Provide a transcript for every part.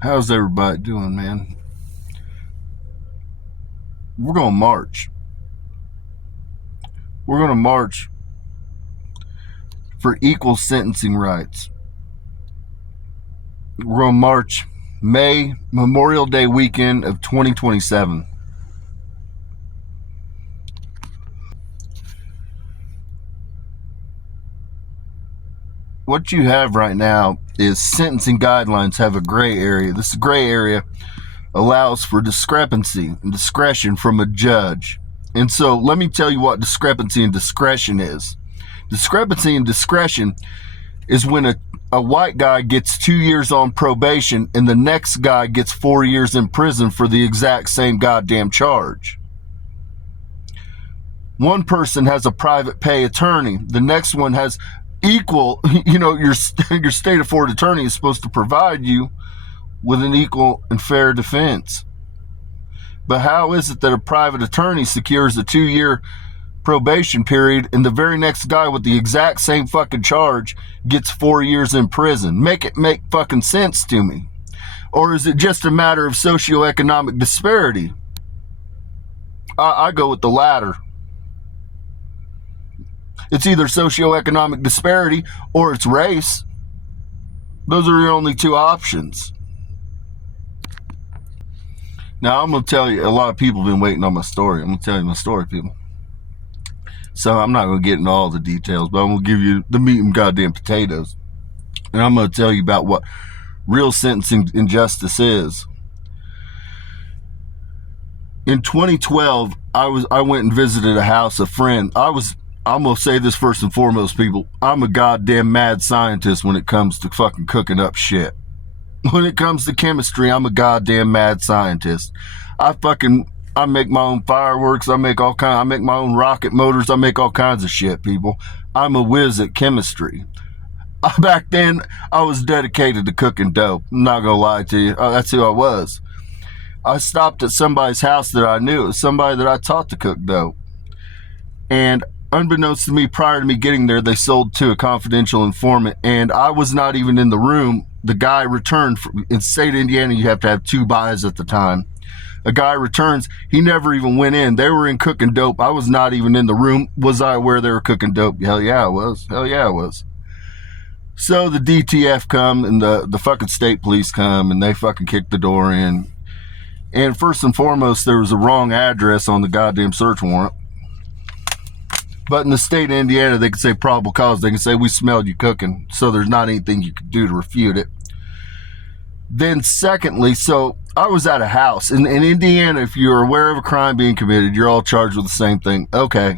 How's everybody doing, man? We're going to march. We're going to march for equal sentencing rights. We're going to march May Memorial Day weekend of 2027. What you have right now is sentencing guidelines have a gray area. This gray area allows for discrepancy and discretion from a judge. And so let me tell you what discrepancy and discretion is. Discrepancy and discretion is when a white guy gets 2 years on probation and the next guy gets 4 years in prison for the exact same goddamn charge. One person has a private pay attorney. The next one has equal, your state of Florida attorney is supposed to provide you with an equal and fair defense. But how is it that a private attorney secures a 2-year probation period and the very next guy with the exact same fucking charge gets 4 years in prison? Make it make fucking sense to me. Or is it just a matter of socioeconomic disparity? I go with the latter. It's either socioeconomic disparity or it's race. Those are your only two options. Now, I'm going to tell you, a lot of people have been waiting on my story. I'm going to tell you my story, people. So I'm not going to get into all the details, but I'm going to give you the meat and goddamn potatoes. And I'm going to tell you about what real sentencing injustice is. In 2012, I went and visited a house, a friend. I'm going to say this first and foremost, people. I'm a goddamn mad scientist when it comes to fucking cooking up shit. When it comes to chemistry, I'm a goddamn mad scientist. I make my own fireworks. I make my own rocket motors. I make all kinds of shit, people. I'm a whiz at chemistry. Back then, I was dedicated to cooking dope. I'm not going to lie to you. That's who I was. I stopped at somebody's house that I knew. It was somebody that I taught to cook dope. And unbeknownst to me, prior to me getting there, they sold to a confidential informant, and I was not even in the room. The guy returned. In the state of Indiana, you have to have 2 buys at the time. A guy returns. He never even went in. They were in cooking dope. I was not even in the room. Was I aware they were cooking dope? Hell yeah, I was. Hell yeah, I was. So the DTF come and the fucking state police come and they fucking kick the door in. And first and foremost, there was a wrong address on the goddamn search warrant. But in the state of Indiana, they can say probable cause. They can say, we smelled you cooking, so there's not anything you could do to refute it. Then secondly, so I was at a house. In Indiana, if you're aware of a crime being committed, you're all charged with the same thing. Okay.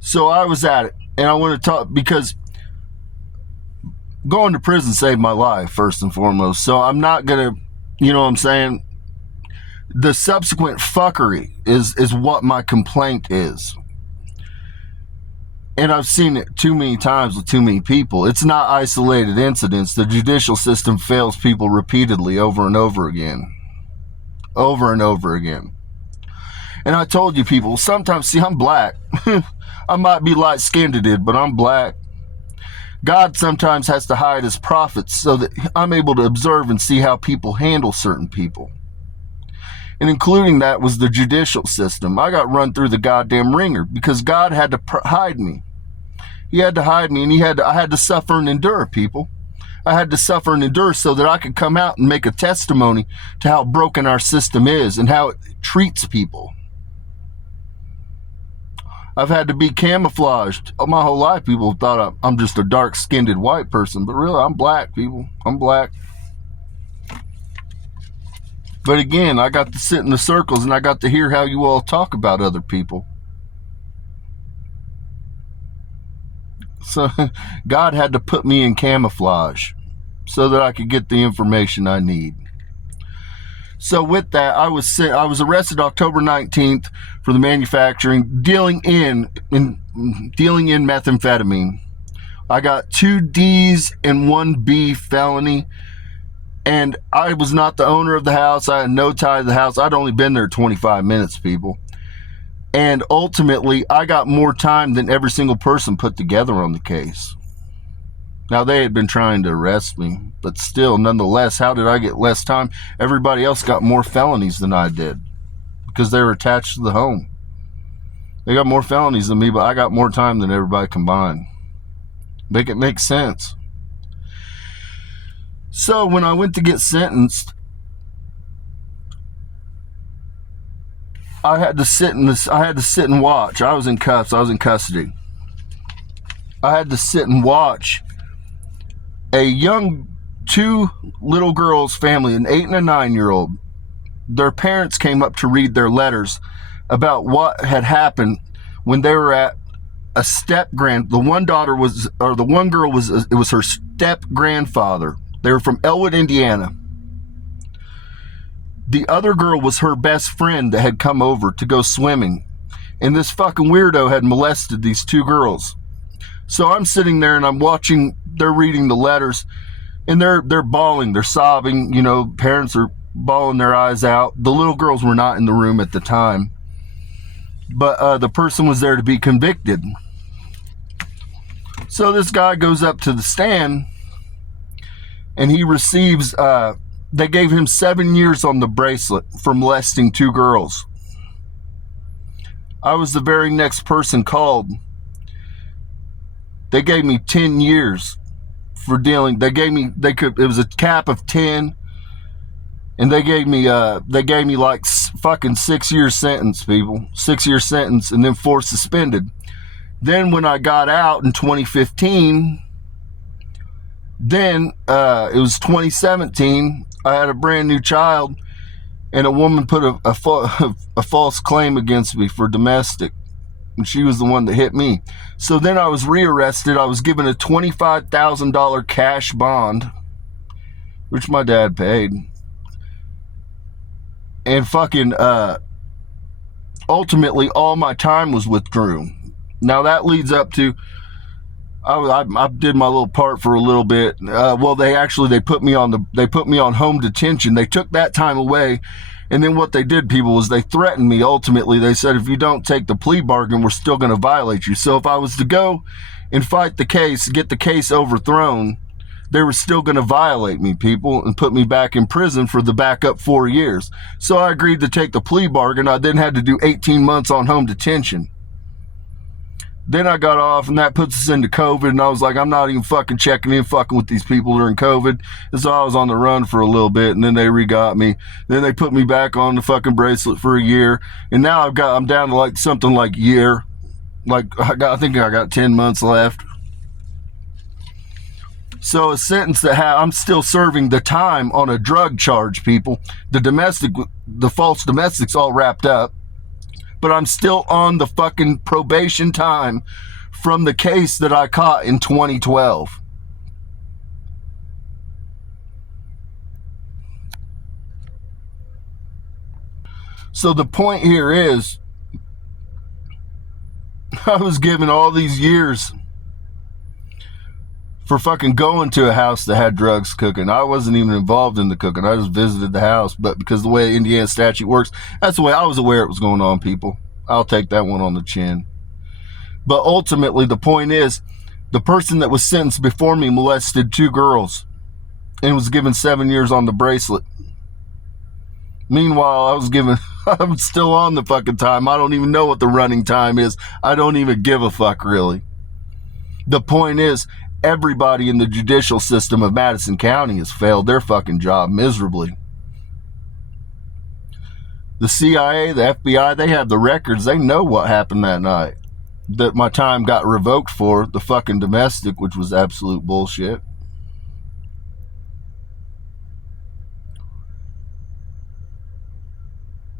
So I was at it, and I want to talk, because going to prison saved my life, first and foremost. So I'm not going to, you know what I'm saying? The subsequent fuckery is what my complaint is. And I've seen it too many times with too many people. It's not isolated incidents. The judicial system fails people repeatedly over and over again. Over and over again. And I told you people, sometimes, see, I'm black. I might be light-skinned, but I'm black. God sometimes has to hide his prophets so that I'm able to observe and see how people handle certain people. And including that was the judicial system. I got run through the goddamn ringer because God had to hide me. He had to hide me, and I had to suffer and endure, people. I had to suffer and endure so that I could come out and make a testimony to how broken our system is and how it treats people. I've had to be camouflaged. My whole life, people thought I'm just a dark-skinned white person, but really, I'm black, people. I'm black. But again, I got to sit in the circles and I got to hear how you all talk about other people. So God had to put me in camouflage so that I could get the information I need. So with that, I was arrested October 19th for the manufacturing, dealing in methamphetamine. I got 2 D's and 1 B felony. And I was not the owner of the house. I had no tie to the house. I'd only been there 25 minutes, people. And ultimately, I got more time than every single person put together on the case. Now, they had been trying to arrest me, but still, nonetheless, how did I get less time? Everybody else got more felonies than I did because they were attached to the home. They got more felonies than me, but I got more time than everybody combined. Make it make sense. So when I went to get sentenced, I had to sit and watch. I was in cuffs. I was in custody. I had to sit and watch two little girls' family, an 8 and a 9-year-old. Their parents came up to read their letters about what had happened when they were at the one girl was, it was her step grandfather. They were from Elwood, Indiana. The other girl was her best friend that had come over to go swimming. And this fucking weirdo had molested these two girls. So I'm sitting there and I'm watching, they're reading the letters and they're bawling, they're sobbing, parents are bawling their eyes out. The little girls were not in the room at the time, but the person was there to be convicted. So this guy goes up to the stand and he receives, they gave him 7 years on the bracelet for molesting two girls. I was the very next person called. They gave me 10 years for dealing. It was a cap of 10. And they gave me like fucking 6 year sentence, people. 6 year sentence and then 4 suspended. Then when I got out in 2015, then it was 2017, I had a brand new child and a woman put a false claim against me for domestic. And she was the one that hit me. So then I was rearrested. I was given a $25,000 cash bond, which my dad paid. And fucking, ultimately, all my time was withdrewn. Now that leads up to, I did my little part for a little bit. Well, they put me on home detention. They took that time away. And then what they did, people, was they threatened me. Ultimately, they said, if you don't take the plea bargain, we're still going to violate you. So if I was to go and fight the case, get the case overthrown, they were still going to violate me, people, and put me back in prison for the backup 4 years. So I agreed to take the plea bargain. I then had to do 18 months on home detention. Then I got off, and that puts us into COVID, and I was like, I'm not even fucking checking in fucking with these people during COVID. And so I was on the run for a little bit, and then they re-got me. Then they put me back on the fucking bracelet for a year, and now I'm down to like something like year. Like, I think I got 10 months left. So a sentence that I'm still serving the time on a drug charge, people. The false domestic's all wrapped up. But I'm still on the fucking probation time from the case that I caught in 2012. So the point here is, I was given all these years for fucking going to a house that had drugs cooking. I wasn't even involved in the cooking. I just visited the house. But because the way Indiana statute works, that's the way I was aware it was going on, people. I'll take that one on the chin. But ultimately, the point is, the person that was sentenced before me molested two girls and was given 7 years on the bracelet. Meanwhile, I'm still on the fucking time. I don't even know what the running time is. I don't even give a fuck, really. The point is, everybody in the judicial system of Madison County has failed their fucking job miserably. The CIA, the FBI, they have the records. They know what happened that night. That my time got revoked for, the fucking domestic, which was absolute bullshit.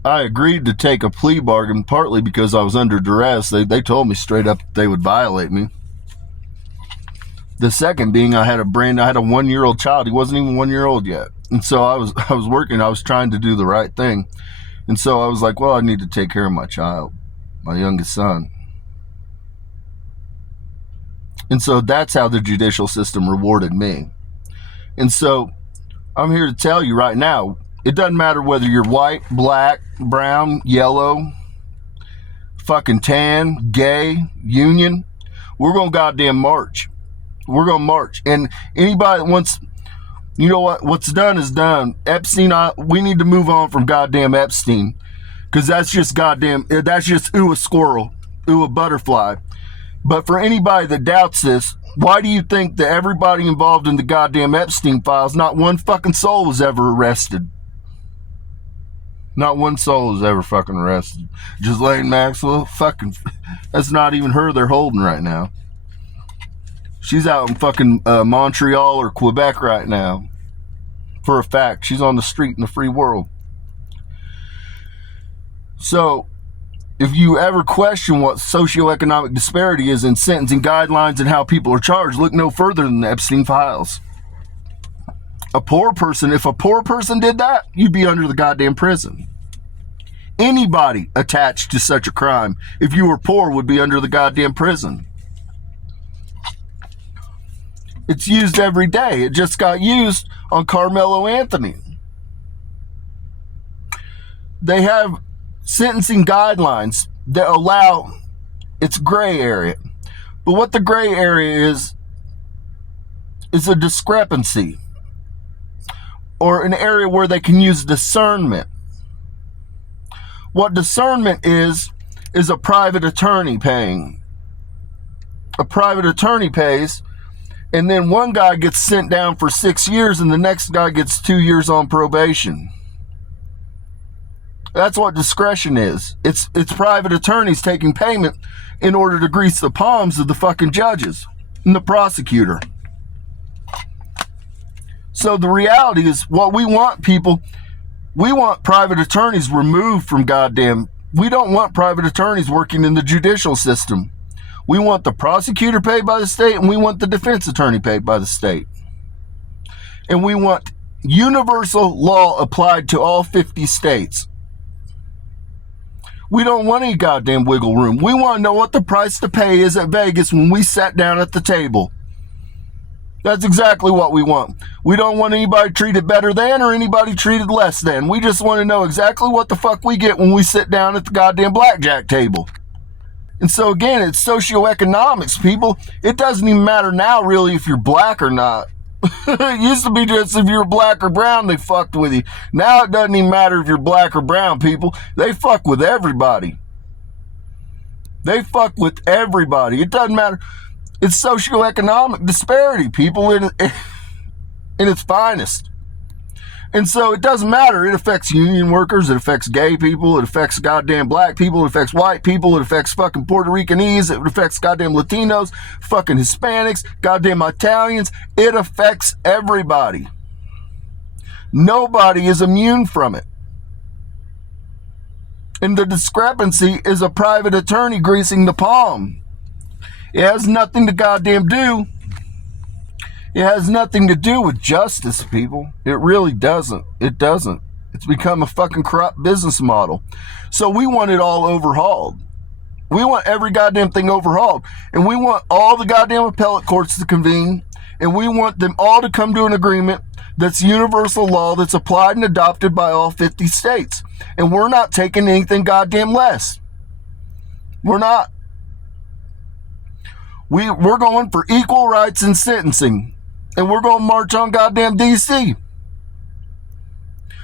I agreed to take a plea bargain partly because I was under duress. They told me straight up they would violate me. The second being, I had a 1-year-old child. He wasn't even 1 year old yet. And so I was working. I was trying to do the right thing. And so I was like, well, I need to take care of my child, my youngest son. And so that's how the judicial system rewarded me. And so I'm here to tell you right now, it doesn't matter whether you're white, black, brown, yellow, fucking tan, gay, union. We're going to goddamn march. We're going to march. And anybody that wants, you know what? What's done is done. Epstein, we need to move on from goddamn Epstein. Because that's just ooh, a squirrel, ooh, a butterfly. But for anybody that doubts this, why do you think that everybody involved in the goddamn Epstein files, not one fucking soul was ever arrested? Not one soul was ever fucking arrested. Ghislaine Maxwell, fucking, that's not even her they're holding right now. She's out in fucking Montreal or Quebec right now. For a fact, she's on the street in the free world. So, if you ever question what socioeconomic disparity is in sentencing guidelines and how people are charged, look no further than the Epstein files. If a poor person did that, you'd be under the goddamn prison. Anybody attached to such a crime, if you were poor, would be under the goddamn prison. It's used every day. It just got used on Carmelo Anthony. They have sentencing guidelines that allow, it's gray area. But what the gray area is a discrepancy or an area where they can use discernment. What discernment is a private attorney paying. A private attorney pays, and then one guy gets sent down for 6 years and the next guy gets 2 years on probation. That's what discretion is. It's private attorneys taking payment in order to grease the palms of the fucking judges and the prosecutor. So the reality is, what we want, people, we want private attorneys removed from goddamn. We don't want private attorneys working in the judicial system. We want the prosecutor paid by the state, and we want the defense attorney paid by the state. And we want universal law applied to all 50 states. We don't want any goddamn wiggle room. We want to know what the price to pay is at Vegas when we sat down at the table. That's exactly what we want. We don't want anybody treated better than or anybody treated less than. We just want to know exactly what the fuck we get when we sit down at the goddamn blackjack table. And so again, it's socioeconomics, people. It doesn't even matter now really if you're black or not. It used to be just if you're black or brown, they fucked with you. Now it doesn't even matter if you're black or brown, people. They fuck with everybody. They fuck with everybody. It doesn't matter. It's socioeconomic disparity, people, in its finest. And so it doesn't matter. It affects union workers. It affects gay people. It affects goddamn black people. It affects white people. It affects fucking Puerto Ricanese. It affects goddamn Latinos, fucking Hispanics, goddamn Italians. It affects everybody. Nobody is immune from it. And the discrepancy is a private attorney greasing the palm. It has nothing to goddamn do. It has nothing to do with justice, people. It really doesn't. It doesn't. It's become a fucking corrupt business model. So we want it all overhauled. We want every goddamn thing overhauled. And we want all the goddamn appellate courts to convene. And we want them all to come to an agreement that's universal law that's applied and adopted by all 50 states. And we're not taking anything goddamn less. We're not. We're going for equal rights in sentencing. And we're going to march on goddamn D.C.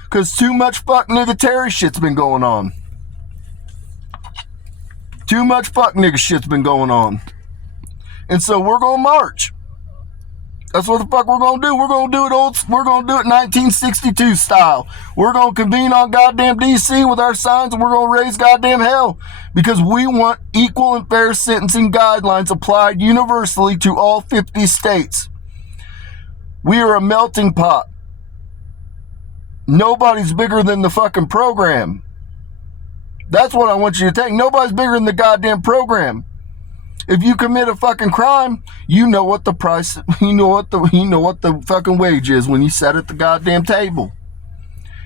Because too much fuck nigga Terry shit's been going on. Too much fuck nigga shit's been going on. And so we're going to march. That's what the fuck we're going to do. We're going to do it we're going to do it 1962 style. We're going to convene on goddamn D.C. with our signs and we're going to raise goddamn hell. Because we want equal and fair sentencing guidelines applied universally to all 50 states. We are a melting pot. Nobody's bigger than the fucking program. That's what I want you to take. Nobody's bigger than the goddamn program. If you commit a fucking crime, you know what the price, you know what the fucking wage is when you sit at the goddamn table.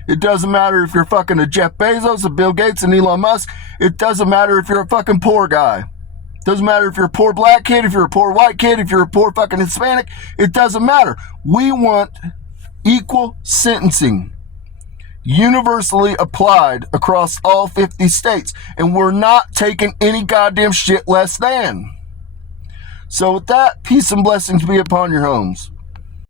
It doesn't matter if you're fucking a Jeff Bezos, a Bill Gates, and Elon Musk. It doesn't matter if you're a fucking poor guy. Doesn't matter if you're a poor black kid, if you're a poor white kid, if you're a poor fucking Hispanic. It doesn't matter. We want equal sentencing universally applied across all 50 states. And we're not taking any goddamn shit less than. So with that, peace and blessings be upon your homes.